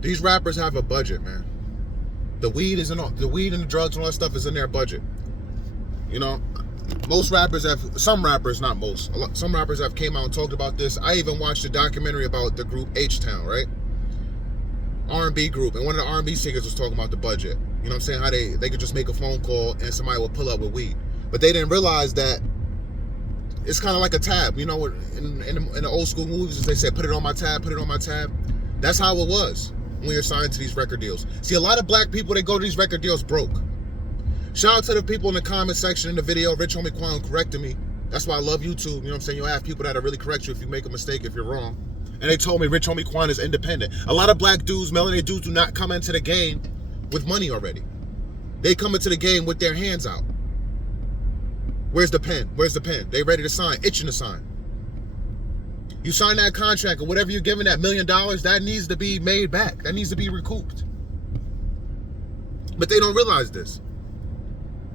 These rappers have a budget, man. The weed and the drugs and all that stuff is in their budget. You know, most rappers have, some rappers, not most, some rappers have came out and talked about this. I even watched a documentary about the group H-Town, right? R&B group, and one of the R&B singers was talking about the budget. You know what I'm saying? How they could just make a phone call and somebody would pull up with weed. But they didn't realize that it's kind of like a tab. You know, in the old school movies, they said, put it on my tab, put it on my tab. That's how it was when you're signed to these record deals. See, a lot of black people, they go to these record deals broke. Shout out to the people in the comment section in the video, Rich Homie Quan corrected me. That's why I love YouTube. You know what I'm saying? You'll have people that'll really correct you if you make a mistake, if you're wrong. And they told me Rich Homie Quan is independent. A lot of black dudes, melanated dudes, do not come into the game with money already. They come into the game with their hands out. Where's the pen? Where's the pen? They ready to sign, itching to sign. You sign that contract, or whatever you're giving, that $1 million, that needs to be made back. That needs to be recouped. But they don't realize this.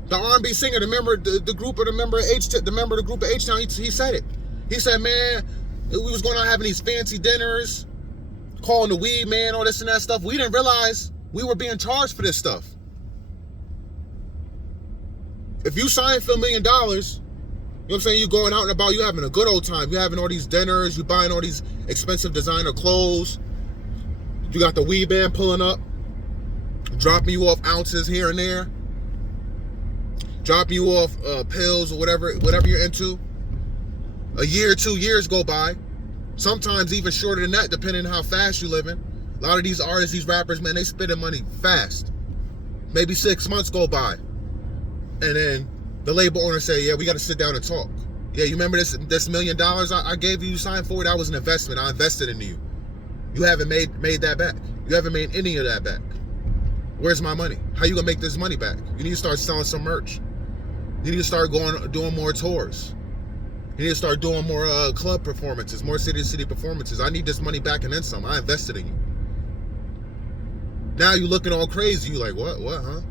The R&B singer, the member of the group of H-Town, he said it. He said, man, we was going out having these fancy dinners, calling the weed man, all this and that stuff. We didn't realize we were being charged for this stuff. If you sign for $1 million, you know what I'm saying, you going out and about, you having a good old time. You having all these dinners, you buying all these expensive designer clothes. You got the weed man pulling up, dropping you off ounces here and there, dropping you off pills or whatever you're into. A year, 2 years go by. Sometimes even shorter than that, depending on how fast you're living. A lot of these artists, these rappers, man, they spending money fast. Maybe 6 months go by. And then the label owner say, yeah, we got to sit down and talk. Yeah, you remember this $1 million I gave you, you signed for? That was an investment. I invested into you. You haven't made that back. You haven't made any of that back. Where's my money? How you gonna make this money back? You need to start selling some merch. You need to start doing more tours. You need to start doing more club performances, more city-to-city performances. I need this money back and then some. I invested in you. Now you're looking all crazy. You like, what, huh?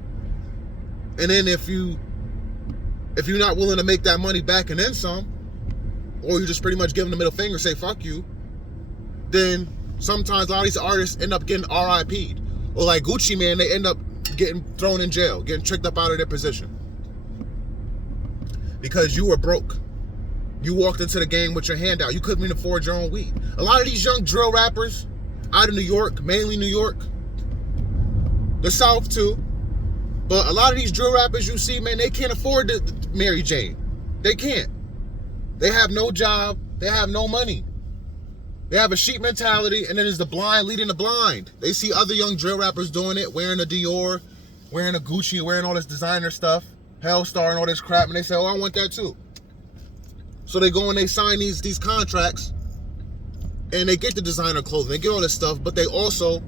And then if you're not willing to make that money back and then some, or you just pretty much give them the middle finger, say fuck you, then sometimes a lot of these artists end up getting RIP'd. Or like Gucci Man, they end up getting thrown in jail, getting tricked up out of their position. Because you were broke. You walked into the game with your hand out. You couldn't even afford your own weed. A lot of these young drill rappers out of New York, mainly New York, the South too, but a lot of these drill rappers you see, man, they can't afford the Mary Jane. They can't. They have no job. They have no money. They have a sheep mentality, and then there's the blind leading the blind. They see other young drill rappers doing it, wearing a Dior, wearing a Gucci, wearing all this designer stuff, Hellstar and all this crap, and they say, oh, I want that too. So they go and they sign these contracts, and they get the designer clothing, they get all this stuff, but they also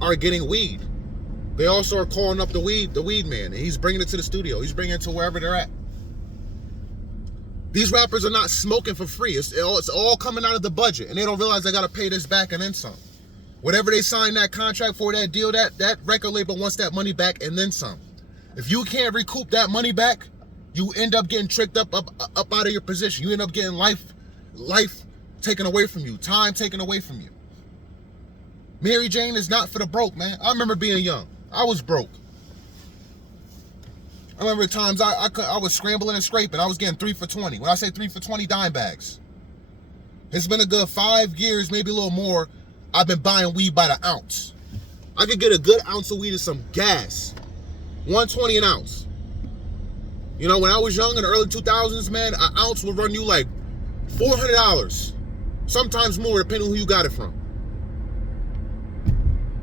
are getting weed. They also are calling up the weed man, and he's bringing it to the studio. He's bringing it to wherever they're at. These rappers are not smoking for free. It's all coming out of the budget, and they don't realize they got to pay this back and then some. Whatever they sign that contract for, that deal, that record label wants that money back and then some. If you can't recoup that money back, you end up getting tricked up out of your position. You end up getting life taken away from you, time taken away from you. Mary Jane is not for the broke, man. I remember being young. I was broke. I remember times I was scrambling and scraping. I was getting 3 for $20. When I say 3 for $20, dime bags. It's been a good 5 years, maybe a little more. I've been buying weed by the ounce. I could get a good ounce of weed and some gas. $1.20 an ounce. You know, when I was young in the early 2000s, man, an ounce would run you like $400. Sometimes more, depending on who you got it from.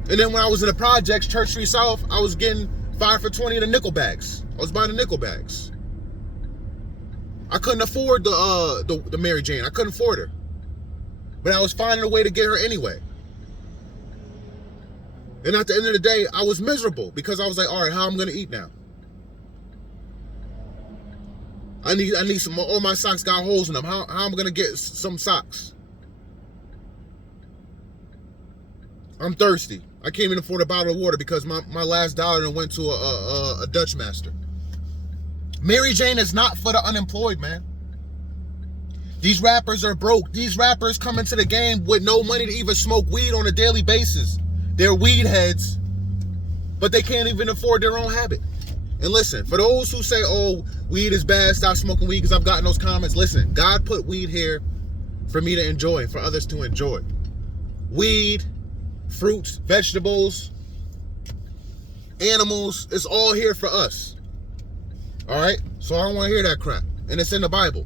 And then when I was in the projects, Church Street South, I was getting 5 for $20 in the nickel bags. I was buying the nickel bags. I couldn't afford the Mary Jane. I couldn't afford her. But I was finding a way to get her anyway. And at the end of the day, I was miserable because I was like, all right, how am I going to eat now? I need some more. All my socks got holes in them. How am I going to get some socks? I'm thirsty. I can't even afford a bottle of water because my last dollar went to a Dutch master. Mary Jane is not for the unemployed, man. These rappers are broke. These rappers come into the game with no money to even smoke weed on a daily basis. They're weed heads, but they can't even afford their own habit. And listen, for those who say, oh, weed is bad, stop smoking weed, because I've gotten those comments. Listen, God put weed here for me to enjoy, for others to enjoy. Weed, fruits, vegetables, animals, it's all here for us. All right? So I don't want to hear that crap. And it's in the Bible.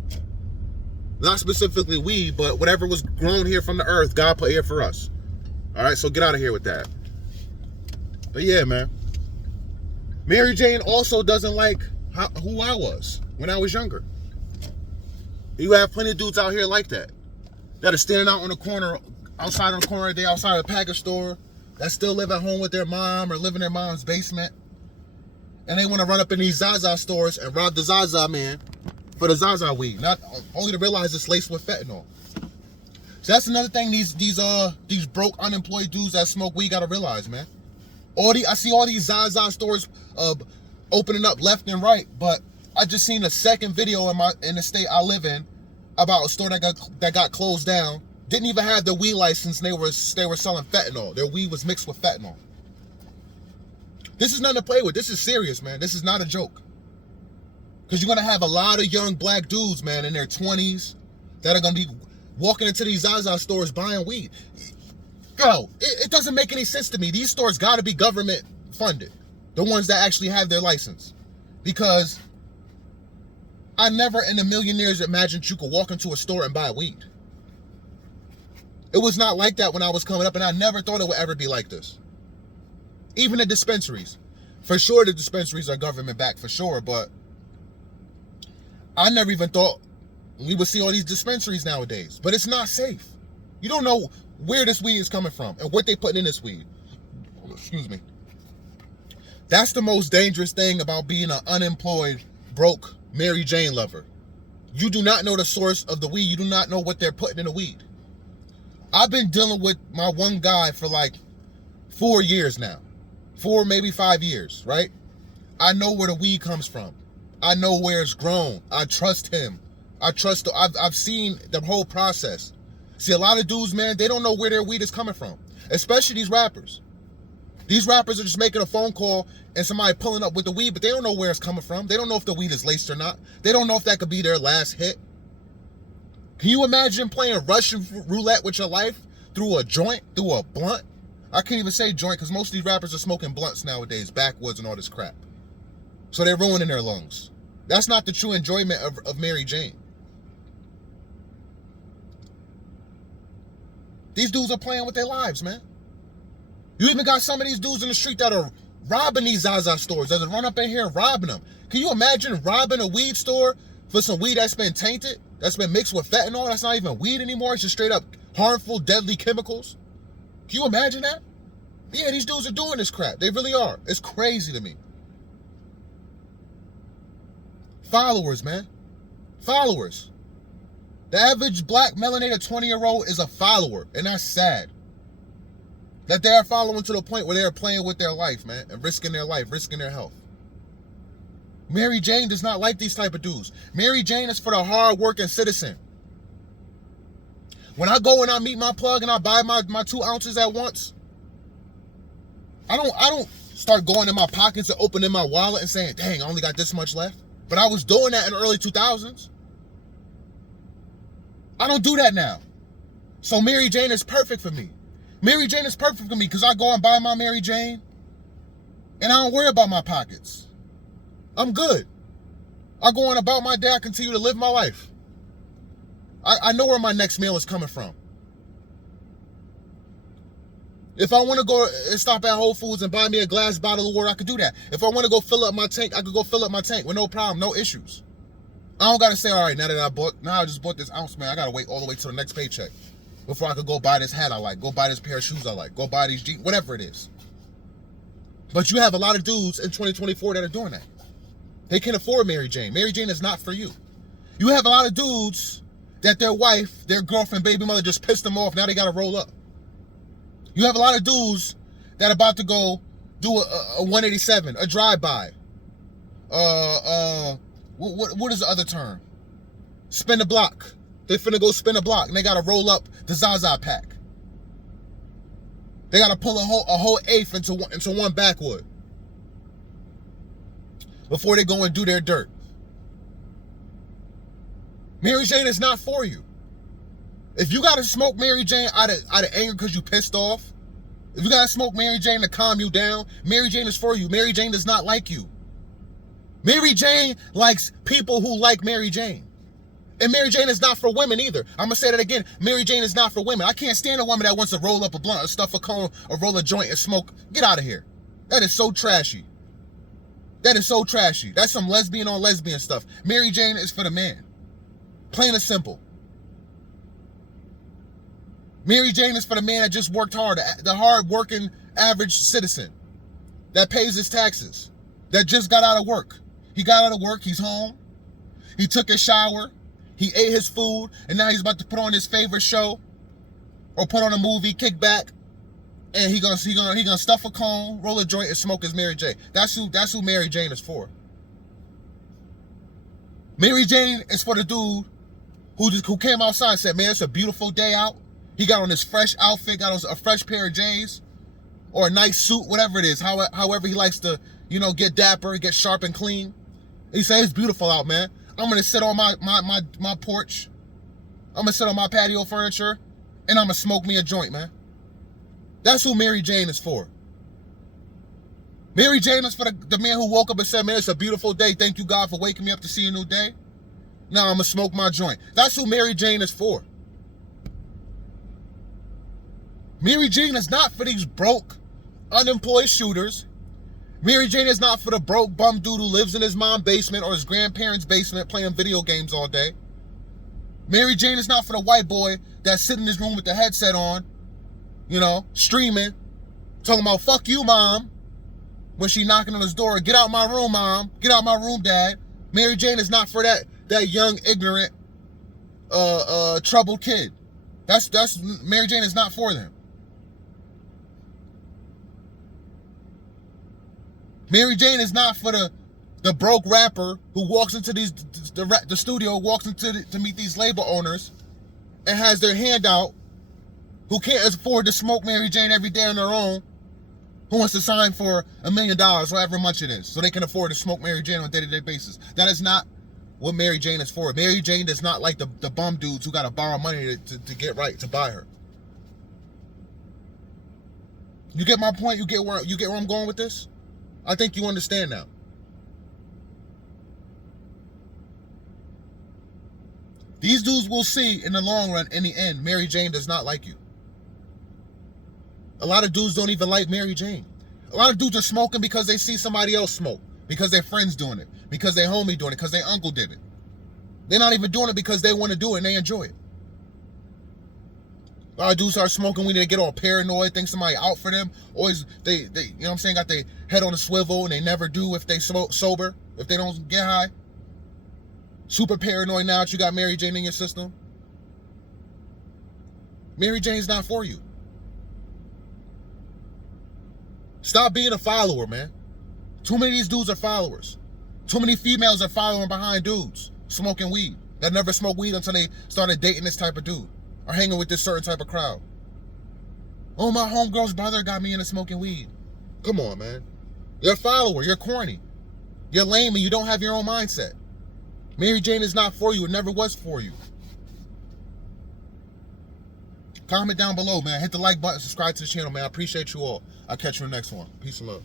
Not specifically weed, but whatever was grown here from the earth, God put here for us. All right? So get out of here with that. But yeah, man. Mary Jane also doesn't like who I was when I was younger. You have plenty of dudes out here like that are standing out on the corner, outside on the corner, they outside of a package store, that still live at home with their mom or live in their mom's basement. And they want to run up in these Zaza stores and rob the Zaza man for the Zaza weed. Not only to realize it's laced with fentanyl. So that's another thing these broke, unemployed dudes that smoke weed gotta realize, man. I see all these Zaza stores opening up left and right, but I just seen a second video in the state I live in about a store that got closed down. Didn't even have the weed license, and they were selling fentanyl. Their weed was mixed with fentanyl. This is nothing to play with. This is serious, man. This is not a joke. Because you're gonna have a lot of young black dudes, man, in their 20s that are gonna be walking into these Zaza stores buying weed. Yo, it doesn't make any sense to me. These stores gotta be government funded. The ones that actually have their license. Because I never in a million years imagined you could walk into a store and buy weed. It was not like that when I was coming up, and I never thought it would ever be like this. Even the dispensaries. For sure the dispensaries are government backed, for sure, but I never even thought we would see all these dispensaries nowadays. But it's not safe. You don't know where this weed is coming from and what they put in this weed. Excuse me. That's the most dangerous thing about being an unemployed, broke Mary Jane lover. You do not know the source of the weed. You do not know what they're putting in the weed. I've been dealing with my one guy for like 4 years now. 4, maybe 5 years, right? I know where the weed comes from. I know where it's grown. I trust him. I've seen the whole process. See, a lot of dudes, man, they don't know where their weed is coming from. Especially these rappers. These rappers are just making a phone call and somebody pulling up with the weed, but they don't know where it's coming from. They don't know if the weed is laced or not. They don't know if that could be their last hit. Can you imagine playing Russian roulette with your life through a joint, through a blunt? I can't even say joint because most of these rappers are smoking blunts nowadays, backwoods and all this crap. So they're ruining their lungs. That's not the true enjoyment of Mary Jane. These dudes are playing with their lives, man. You even got some of these dudes in the street that are robbing these Zaza stores, that run up in here and robbing them. Can you imagine robbing a weed store for some weed that's been tainted, that's been mixed with fentanyl, that's not even weed anymore, it's just straight up harmful, deadly chemicals? Can you imagine that? Yeah, these dudes are doing this crap. They really are. It's crazy to me. Followers, man. Followers. The average black melanated 20-year-old is a follower, and that's sad. That they are following to the point where they are playing with their life, man, and risking their life, risking their health. Mary Jane does not like these type of dudes. Mary Jane is for the hard-working citizen. When I go and I meet my plug and I buy my 2 ounces at once, I don't start going in my pockets and opening my wallet and saying, dang, I only got this much left. But I was doing that in the early 2000s. I don't do that now. So Mary Jane is perfect for me. Mary Jane is perfect for me because I go and buy my Mary Jane and I don't worry about my pockets. I'm good. I go on about my day. I continue to live my life. I know where my next meal is coming from. If I want to go and stop at Whole Foods and buy me a glass bottle of water, I could do that. If I want to go fill up my tank, I could go fill up my tank with no problem, no issues. I don't got to say, all right, now I just bought this ounce, man, I got to wait all the way to the next paycheck before I could go buy this hat I like, go buy this pair of shoes I like, go buy these jeans, whatever it is. But you have a lot of dudes in 2024 that are doing that. They can afford Mary Jane. Mary Jane is not for you. You have a lot of dudes that their wife, their girlfriend, baby mother just pissed them off. Now they got to roll up. You have a lot of dudes that are about to go do a 187, a drive-by. What is the other term? Spin a block. They finna go spin a block and they got to roll up the Zaza pack. They gotta pull a whole eighth into one backwood before they go and do their dirt. Mary Jane is not for you. If you gotta smoke Mary Jane out of anger because you pissed off, if you gotta smoke Mary Jane to calm you down, Mary Jane is for you. Mary Jane does not like you. Mary Jane likes people who like Mary Jane. And Mary Jane is not for women either. I'm gonna say that again. Mary Jane is not for women. I can't stand a woman that wants to roll up a blunt or stuff a cone or roll a joint and smoke. Get out of here. That is so trashy. That is so trashy. That's some lesbian on lesbian stuff. Mary Jane is for the man. Plain and simple. Mary Jane is for the man that just worked hard, the hard-working average citizen that pays his taxes, that just got out of work. He got out of work, he's home, he took a shower, he ate his food, and now he's about to put on his favorite show or put on a movie, kick back, and he gonna stuff a cone, roll a joint, and smoke his Mary Jane. That's who Mary Jane is for. Mary Jane is for the dude who came outside and said, man, it's a beautiful day out. He got on his fresh outfit, got on a fresh pair of J's or a nice suit, whatever it is, however he likes to, get dapper, get sharp and clean. He said, it's beautiful out, man. I'm going to sit on my porch. I'm going to sit on my patio furniture, and I'm going to smoke me a joint, man. That's who Mary Jane is for. Mary Jane is for the man who woke up and said, man, it's a beautiful day. Thank you, God, for waking me up to see a new day. Now I'm going to smoke my joint. That's who Mary Jane is for. Mary Jane is not for these broke, unemployed shooters. Mary Jane is not for the broke bum dude who lives in his mom's basement or his grandparents' basement playing video games all day. Mary Jane is not for the white boy that's sitting in his room with the headset on, streaming, talking about, fuck you, mom, when she knocking on his door, get out my room, mom, get out my room, dad. Mary Jane is not for that young, ignorant, troubled kid. That's Mary Jane is not for them. Mary Jane is not for the broke rapper who walks into the studio, walks to meet these label owners and has their hand out, who can't afford to smoke Mary Jane every day on their own, who wants to sign for $1 million, however much it is, so they can afford to smoke Mary Jane on a day-to-day basis. That is not what Mary Jane is for. Mary Jane does not like the bum dudes who got to borrow money to get right, to buy her. You get my point? You get where I'm going with this? I think you understand now. These dudes will see in the long run, in the end, Mary Jane does not like you. A lot of dudes don't even like Mary Jane. A lot of dudes are smoking because they see somebody else smoke, because their friends doing it, because their homie doing it, because their uncle did it. They're not even doing it because they want to do it and they enjoy it. A lot of dudes start smoking when they get all paranoid, think somebody out for them. Always, they got their head on a swivel, and they never do if they sober, if they don't get high. Super paranoid now that you got Mary Jane in your system. Mary Jane's not for you. Stop being a follower, man. Too many of these dudes are followers. Too many females are following behind dudes smoking weed that never smoked weed until they started dating this type of dude or hanging with this certain type of crowd. Oh, my homegirl's brother got me into smoking weed. Come on, man. You're a follower. You're corny. You're lame and you don't have your own mindset. Mary Jane is not for you. It never was for you. Comment down below, man. Hit the like button. Subscribe to the channel, man. I appreciate you all. I'll catch you in the next one. Peace and love.